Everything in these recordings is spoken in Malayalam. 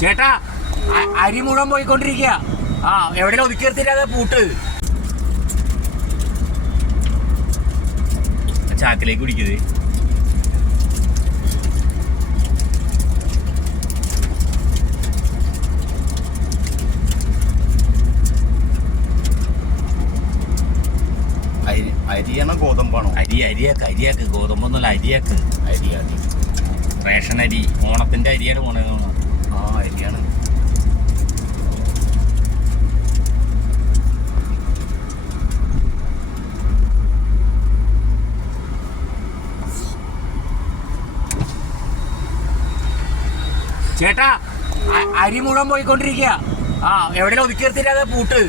ചേട്ടാ അരി മുഴുവൻ പോയിക്കൊണ്ടിരിക്കുക ആ എവിടെ ഒതുക്കി നിർത്തിയില്ലാതെ പൂട്ട്. ചാക്കിലേക്ക് കുടിക്കുന്നത് അരി അരിയാണോ ഗോതമ്പാണോ? അരി അരിയാക്ക് അരിയാക്ക്. ഗോതമ്പൊന്നുമല്ല അരിയാക്ക്. അരി അരി റേഷൻ അരി ഓണത്തിന്റെ അരിയാണ് പോണത് ആ ചേട്ടാ അരി മുഴുവൻ പോയിക്കൊണ്ടിരിക്കുക ആ എവിടെ ഒതുക്കി പൂട്ട്.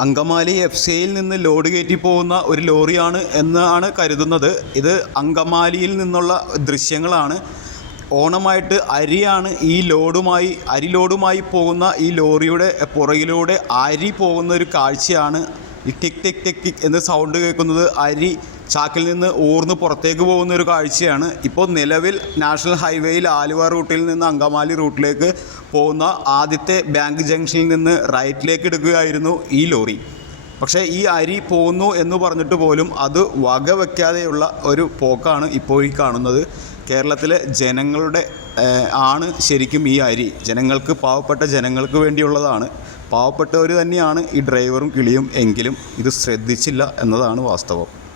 അങ്കമാലി എഫ് സിയിൽ നിന്ന് ലോഡ് കയറ്റി പോകുന്ന ഒരു ലോറിയാണ് എന്നാണ് കരുതുന്നത്. ഇത് അങ്കമാലിയിൽ നിന്നുള്ള ദൃശ്യങ്ങളാണ്. ഓണമായിട്ട് അരിയാണ് ഈ ലോഡുമായി അരി ലോഡുമായി പോകുന്ന ഈ ലോറിയുടെ പുറകിലൂടെ അരി പോകുന്ന ഒരു കാഴ്ചയാണ് ടിക് ടിക് ടിക് ടിക് എന്ന് സൗണ്ട് കേൾക്കുന്നത് അരി ചാക്കിൽ നിന്ന് ഊർന്ന് പുറത്തേക്ക് പോകുന്ന ഒരു കാഴ്ചയാണ്. ഇപ്പോൾ നിലവിൽ നാഷണൽ ഹൈവേയിൽ ആലുവ റൂട്ടിൽ നിന്ന് അങ്കമാലി റൂട്ടിലേക്ക് പോകുന്ന ആദ്യത്തെ ബാങ്ക് ജംഗ്ഷനിൽ നിന്ന് റൈറ്റിലേക്ക് എടുക്കുകയായിരുന്നു ഈ ലോറി. പക്ഷേ ഈ അരി പോകുന്നു എന്ന് പറഞ്ഞിട്ട് പോലും അത് വകവെക്കാതെയുള്ള ഒരു പോക്കാണ് ഇപ്പോൾ ഈ കാണുന്നത്. കേരളത്തിലെ ജനങ്ങളുടെ ആണ് ശരിക്കും ഈ അരി. ജനങ്ങൾക്ക് പാവപ്പെട്ട ജനങ്ങൾക്ക് വേണ്ടിയുള്ളതാണ്. പാവപ്പെട്ടവർ തന്നെയാണ് ഈ ഡ്രൈവറും കിളിയും എങ്കിലും ഇത് ശ്രദ്ധിച്ചില്ല എന്നതാണ് വാസ്തവം.